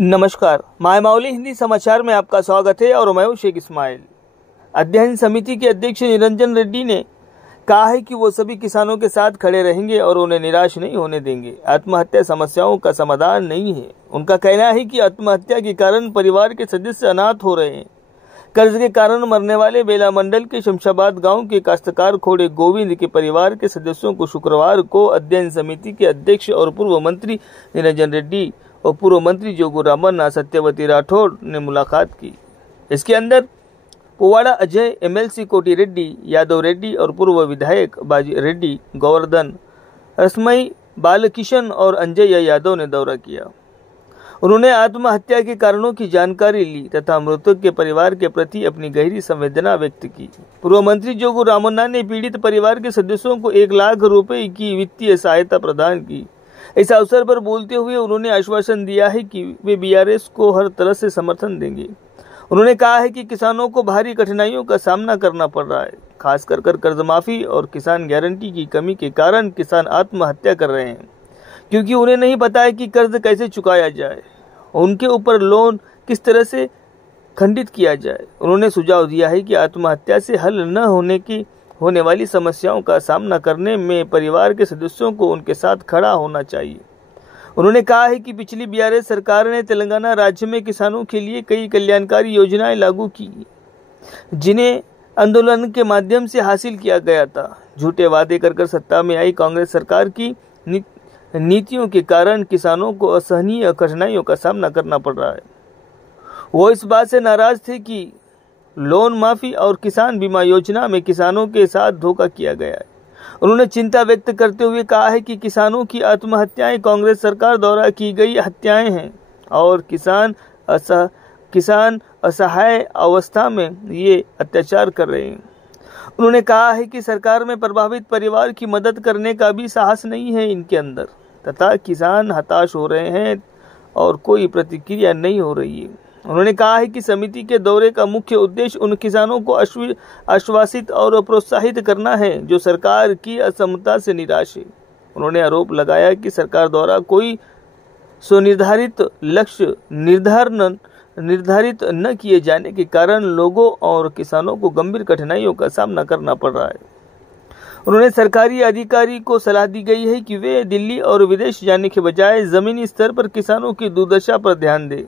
नमस्कार, मायमावली हिंदी समाचार में आपका स्वागत है और मैं हूं शेख इस्माइल। अध्ययन समिति के अध्यक्ष निरंजन रेड्डी ने कहा है कि वो सभी किसानों के साथ खड़े रहेंगे और उन्हें निराश नहीं होने देंगे। आत्महत्या समस्याओं का समाधान नहीं है। उनका कहना है कि आत्महत्या के कारण परिवार के सदस्य अनाथ हो रहे हैं। कर्ज के कारण मरने वाले बेला मंडल के शमशाबाद गांव के काश्तकार खोड़े गोविंद के परिवार के सदस्यों को शुक्रवार को अध्ययन समिति के अध्यक्ष और पूर्व मंत्री निरंजन रेड्डी और पूर्व मंत्री जोगू रामन्ना सत्यवती राठौड़ ने मुलाकात की। इसके अंदर पोवाड़ा अजय, एमएलसी कोटी रेड्डी, यादव रेड्डी और पूर्व विधायक बाजी रेड्डी, गोवर्धन रसमई, बालकिशन और अंजय यादव ने दौरा किया। उन्होंने आत्महत्या के कारणों की जानकारी ली तथा मृतक के परिवार के प्रति अपनी गहरी संवेदना व्यक्त की। पूर्व मंत्री जोगू रामन्ना ने पीड़ित परिवार के सदस्यों को 1 लाख रुपए की वित्तीय सहायता प्रदान की। इस अवसर पर बोलते हुए उन्होंने आश्वासन दिया है कि वे बीआरएस को हर तरह से समर्थन देंगे। उन्होंने कहा है कि किसानों को भारी कठिनाइयों का सामना करना पड़ रहा है, खासकर कर्ज माफी और किसान गारंटी की कमी के कारण किसान आत्महत्या कर रहे हैं, क्योंकि उन्हें नहीं पता है कि कर्ज कैसे चुकाया जाए, उनके ऊपर लोन किस तरह से खंडित किया जाए। उन्होंने सुझाव दिया है कि आत्महत्या से हल न होने वाली समस्याओं का सामना करने में परिवार के सदस्यों को उनके साथ खड़ा होना चाहिए। उन्होंने कहा है कि पिछली बीआरएस सरकार ने तेलंगाना राज्य में किसानों के लिए कई कल्याणकारी योजनाएं लागू की, जिन्हें आंदोलन के माध्यम से हासिल किया गया था। झूठे वादे कर सत्ता में आई कांग्रेस सरकार की नीतियों के कारण किसानों को असहनीय कठिनाइयों का सामना करना पड़ रहा है। वो इस बात से नाराज थे कि लोन माफी और किसान बीमा योजना में किसानों के साथ धोखा किया गया है। उन्होंने चिंता व्यक्त करते हुए कहा है कि किसानों की आत्महत्याएं कांग्रेस सरकार द्वारा की गई हत्याएं हैं और किसान असहाय अवस्था में ये अत्याचार कर रहे हैं। उन्होंने कहा है कि सरकार में प्रभावित परिवार की मदद करने का भी साहस नहीं है इनके अंदर तथा किसान हताश हो रहे हैं और कोई प्रतिक्रिया नहीं हो रही है। उन्होंने कहा है कि समिति के दौरे का मुख्य उद्देश्य उन किसानों को आश्वासित और प्रोत्साहित करना है जो सरकार की असमता से निराश है। उन्होंने आरोप लगाया कि सरकार द्वारा कोई स्वनिर्धारित लक्ष्य निर्धारित न किए जाने के कारण लोगों और किसानों को गंभीर कठिनाइयों का सामना करना पड़ रहा है। उन्होंने सरकारी अधिकारी को सलाह दी गई है कि वे दिल्ली और विदेश जाने के बजाय जमीनी स्तर पर किसानों की दुर्दशा पर ध्यान दें।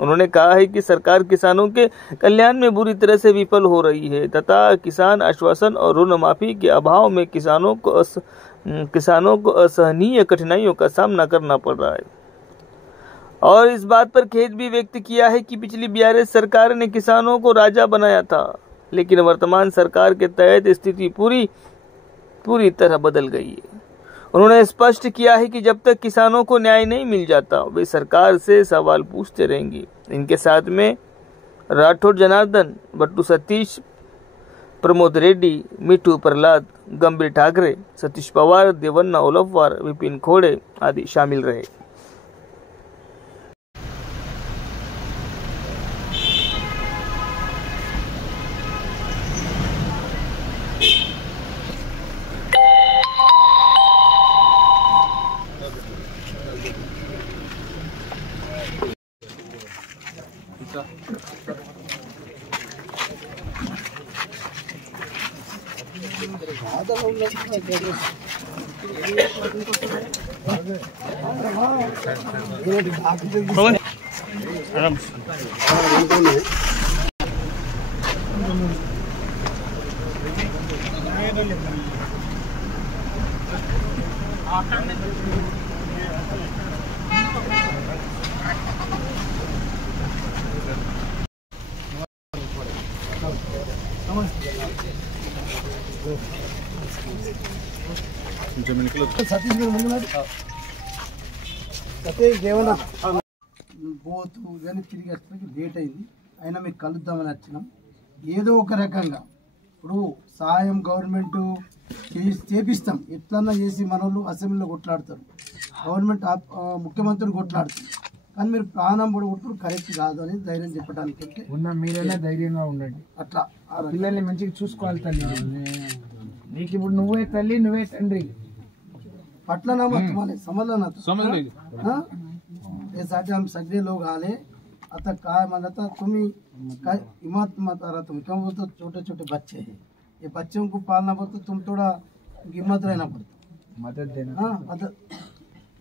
उन्होंने कहा है कि सरकार किसानों के कल्याण में बुरी तरह से विफल हो रही है तथा किसान आश्वासन और ऋण माफी के अभाव में किसानों को असहनीय कठिनाइयों का सामना करना पड़ रहा है। और इस बात पर खेद भी व्यक्त किया है कि पिछली बीआरएस सरकार ने किसानों को राजा बनाया था, लेकिन वर्तमान सरकार के तहत स्थिति पूरी तरह बदल गई है। उन्होंने स्पष्ट किया है कि जब तक किसानों को न्याय नहीं मिल जाता वे सरकार से सवाल पूछते रहेंगे। इनके साथ में राठौड़ जनार्दन, बट्टू सतीश, प्रमोद रेड्डी, मिठू प्रहलाद, गंभीर ठाकरे, सतीश पवार, देवन्ना ओलफवार, विपिन खोड़े आदि शामिल रहे। తిరిగి వచ్చేసరికి లేట్ అయింది. అయినా మీకు కలుద్దామని వచ్చినాం. ఏదో ఒక రకంగా ఇప్పుడు సాయం గవర్నమెంట్ చేపిస్తాం, ఎట్లన్నా చేసి మనోళ్ళు అసెంబ్లీలో కొట్లాడతారు, గవర్నమెంట్ ముఖ్యమంత్రిని కొట్లాడుతారు, కానీ మీరు ప్రాణం పొడగొట్టుడు కరెక్ట్ కాదు అని ధైర్యం చెప్పడానికి మీరైనా ధైర్యంగా ఉండండి. అట్లా పిల్లల్ని మంచిగా చూసుకోవాలి తల్లి. నీకు ఇప్పుడు నువ్వే తల్లి నువ్వే తండ్రి. पटना नाम तुम्हारे समझ लो ना, समझ लो। यासाठी हम सगळे लोग आले. आता काय मला आता तुम्ही काय हिम्मत मत आ रहा तुम क्या बोलते छोटे छोटे बच्चे हैं ये बच्चों को पालना पड़ता तुम थोड़ा हिम्मत रहना पड़ता मदद देना मदद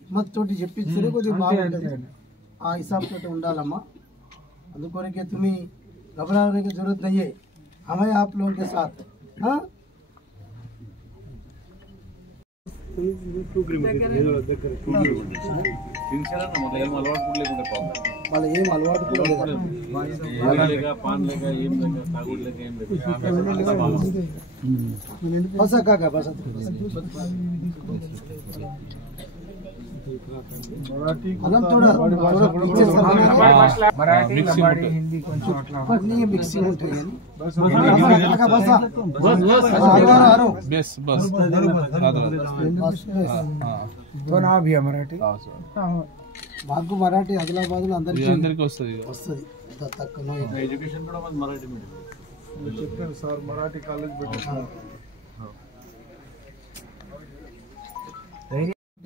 हिम्मत తోటి చెప్పించే కొద్దిగా బాగుంటుంది ఆ హిసాబ్ తోటి ఉండాలమ్మా అందుకొరకే तुम्ही घबराने की जरूरत नहीं है हमें आप लोगों के साथ हाँ వాళ్ళ ఏం అలవాటు కూడా బస కాక బస अलम थोड़ा पीछे मराठी लबाड़ी हिंदी కొంచెం అట్లా नहीं मिक्सिंग ఉంటుంది बस बस बस बस तो ना भी मराठी మాకు మరాఠీ ఆదిలాబాద్ లో అందరికీ వస్తుంది తక్కువ ఎడ్యుకేషన్ కూడా మన మరాఠీ మీడియం చెప్పారు సార్ మరాఠీ కాలేజ్ పెట్టారు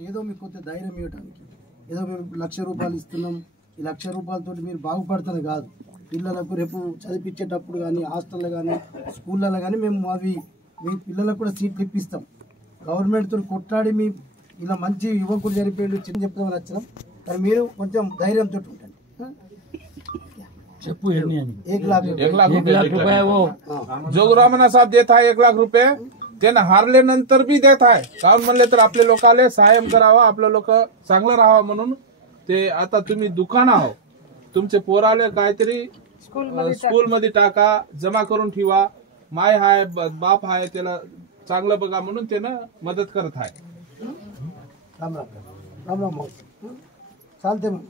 ఏదో మీకు కొంత ధైర్యం ఇవ్వడానికి ఏదో మేము ₹1,00,000 ఇస్తున్నాం ఈ ₹1,00,000 మీరు బాగుపడతారు కాదు పిల్లలకు రేపు చదివించేటప్పుడు కానీ హాస్టల్లో కానీ స్కూళ్ళలో కానీ మేము అవి మీ పిల్లలకు కూడా సీట్లు ఇప్పిస్తాం గవర్నమెంట్తో కొట్లాడి మీ ఇలా మంచి యువకులు జరిపేళ్ళు చిన్న చెప్తామని వచ్చాం కానీ మీరు కొంచెం ధైర్యంతో ఉండండి చెప్పు 1 लाख रुपये वो जोगरामना साहेब देत आहे 1 लाख रुपये त्यांना हारल्यानंतर बी देत आहे काहून म्हणले तर आपले लोकाले सहाय्य करावा आपलं लोक चांगलं राहावं म्हणून ते आता तुम्ही दुकान आहो तुमचे पोराले काहीतरी स्कूल मध्ये टाका जमा करून ठेवा माय हाय बाप हाय त्याला चांगलं बघा म्हणून त्यानं मदत करत आहे राम राम राम राम चालते मग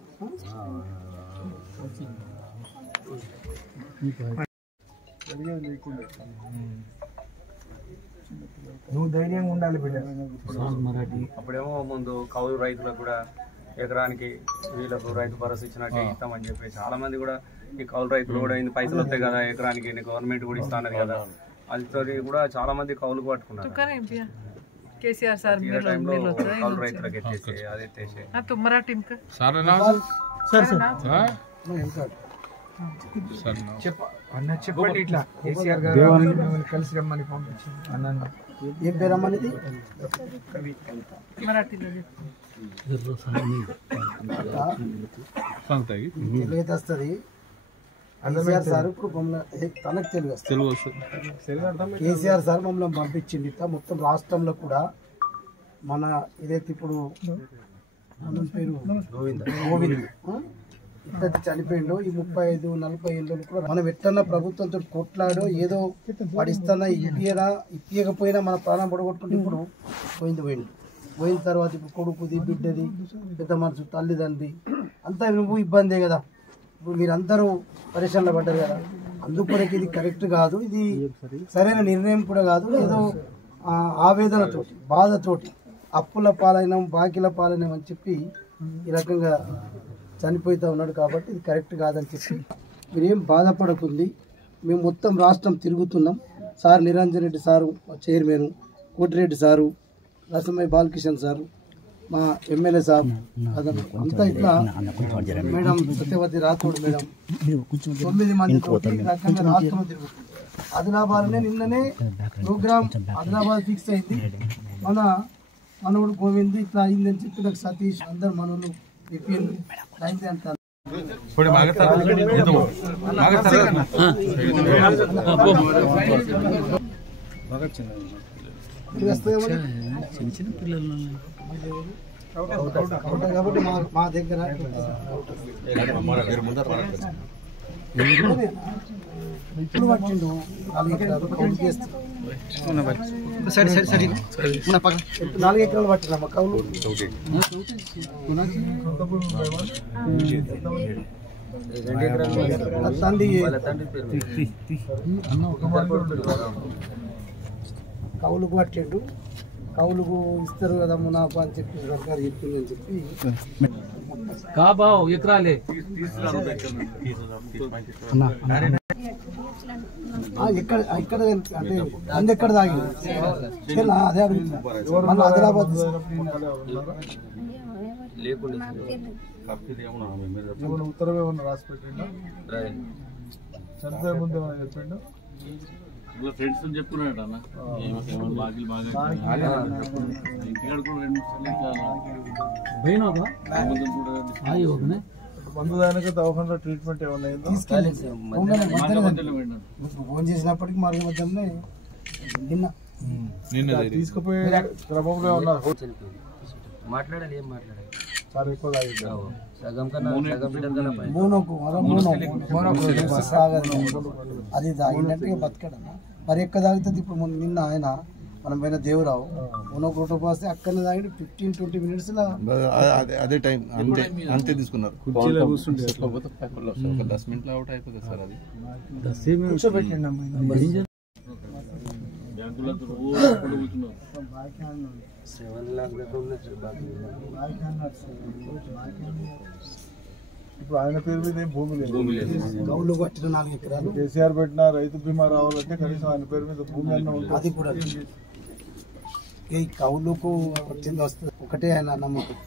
నువ్వు ధైర్యంగా ఉండాలి బిడ్డ మరాఠీ అప్పుడేమో ముందు కౌలు రైతులకు కూడా ఎకరానికి వీళ్ళకు రైతు భరోసా ఇచ్చినట్టు ఇస్తామని చెప్పి చాలా మంది కూడా ఈ కౌలు రైతులు కూడా ఇన్ని పైసలు వస్తాయి కదా ఎకరానికి గవర్నమెంట్ కూడా ఇస్తానది కదా అది కూడా చాలా మంది కౌలుకు పట్టుకున్నారు కేసీఆర్ సార్ కౌలు రైతులకు ఎత్తేసి అది ఎత్తేసి చెప్పండి ఇట్లా కేసీఆర్ గారు కలిసి రమ్మని పంపించింది అన్న ఏం పేరు రమ్మనేది తెలుగు వస్తుంది కేసీఆర్ సార్ ఇప్పుడు మమ్మల్ని తనకు తెలుగు వస్తుంది కేసీఆర్ సార్ మమ్మల్ని పంపించింది మొత్తం రాష్ట్రంలో కూడా మన ఏదైతే ఇప్పుడు మన పేరు గోవింద్ ఇట్లా చనిపోయిండో ఈ 35-40 ఏళ్ళు కూడా మనం ఎట్లన్నా ప్రభుత్వంతో కొట్లాడో ఏదో పడిస్తున్నా ఇప్పకపోయినా మన ప్రాణం పడగొట్టుకుంటే ఇప్పుడు పోయిన తర్వాత ఇప్పుడు కొడుకుది బిడ్డది పెద్ద మనసు తల్లిదండ్రి అంతా నువ్వు ఇబ్బందే కదా ఇప్పుడు మీరందరూ పరిశ్రమలో పడ్డారు కదా అందుకొరకు ఇది కరెక్ట్ కాదు ఇది సరైన నిర్ణయం కూడా కాదు ఏదో ఆవేదనతోటి బాధతోటి అప్పుల పాలైనాం బాకీల పాలైనాం అని చెప్పి ఈ రకంగా చనిపోతూ ఉన్నాడు కాబట్టి ఇది కరెక్ట్ కాదని చెప్పి మీరేం బాధపడకుంది మేము మొత్తం రాష్ట్రం తిరుగుతున్నాం sir Niranjan Reddy sir chairman Koti Reddy sir Rasamayya Balakishan sir మా ఎమ్మెల్యే సాబ్ అంతా ఇట్లా మేడం సత్యవతి రాథోడ్ మేడం 9 మంది రకంగా రాష్ట్రం తిరుగుతుంది ఆదిలాబాద్నే నిన్ననే ప్రోగ్రామ్ ఆదిలాబాద్ ఫిక్స్ అయింది మనోడు గోవింద్ ఇట్లా అయిందని చెప్పి నాకు సతీష్ అందరు మనోళ్ళు చెప్పింది అయింది అంటారు చిన్న పిల్లలు కాబట్టి మా దగ్గర ఇప్పుడు పట్టిండు 4 ఎకరాలు కౌలు చేస్తారు 4 ఎకరాలు పట్టినమ్మా కౌలు తండ్రి కౌలుకు పట్టిండు కౌలుకు ఇస్తారు కదా మునాఫా అని చెప్పి సర్కారు చెప్పిందని చెప్పి ఎకరాలే ఇక్కడ అంటే ఎక్కడ తాగింది అదే అడుగుతున్నా ఆదిలాబాద్ ఏమన్నా ఉత్తరం ఏమన్నా రాసి పెట్టిండా చనిపోయే ముందు ఏమన్నా చెప్పిండు ఫ్రెండ్స్ చెప్పుకున్నాడు అన్న మందు దానికి దవాఖానలో ట్రీట్మెంట్ ఏమన్నా అయిందో ఫోన్ చేసినప్పటికీ మార్గ మధ్యలోనే తీసుకుపోయే క్రమంలో ఉన్నారు మాట్లాడాలి ఏం మాట్లాడాలి చాలా ఎక్కువ అది తాగినట్టుగా బతకడన్నా మరి ఎక్కడ తాగుతుంది ఇప్పుడు నిన్న ఆయన మనం పోయిన దేవురావు మనకు రూట పోస్తే అక్కడనే తాగి 15-20 minutes అదే టైం అంతే అంతే తీసుకున్నారు కూర్చోబెట్టండి 7 lakh దగ్గర ఉన్నట్టు ఇప్పుడు ఆయన పేరు మీద ఏం భూమి లేదు గౌలు కట్టిన 4 ఎకరాలు కేసీఆర్ పెట్టిన రైతు బీమా రావాలంటే కనీసం ఆయన పేరు మీద భూమి అన్న ఉంటుంది అది కూడా ఈ కౌలుకు వచ్చింది వస్తుంది ఒకటే ఆయన నమ్మకం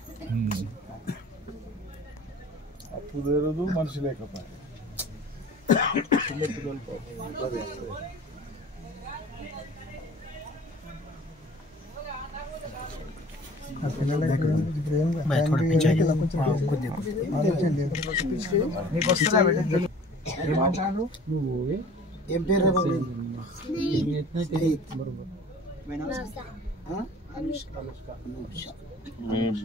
అప్పు తీరదు మనిషి లేకపోతే చిన్న పిల్లలు ఏం పేరు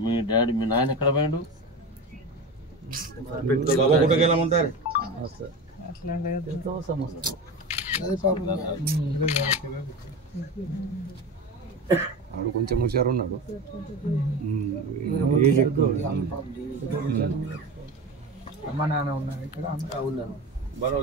మీ డాడీ మీ నాయన ఎక్కడ పోయాడు ఆడు కొంచెం హుషారు ఉన్నాడు అమ్మ నాన్న ఉన్నారు ఇక్కడ ఉన్నాను బరో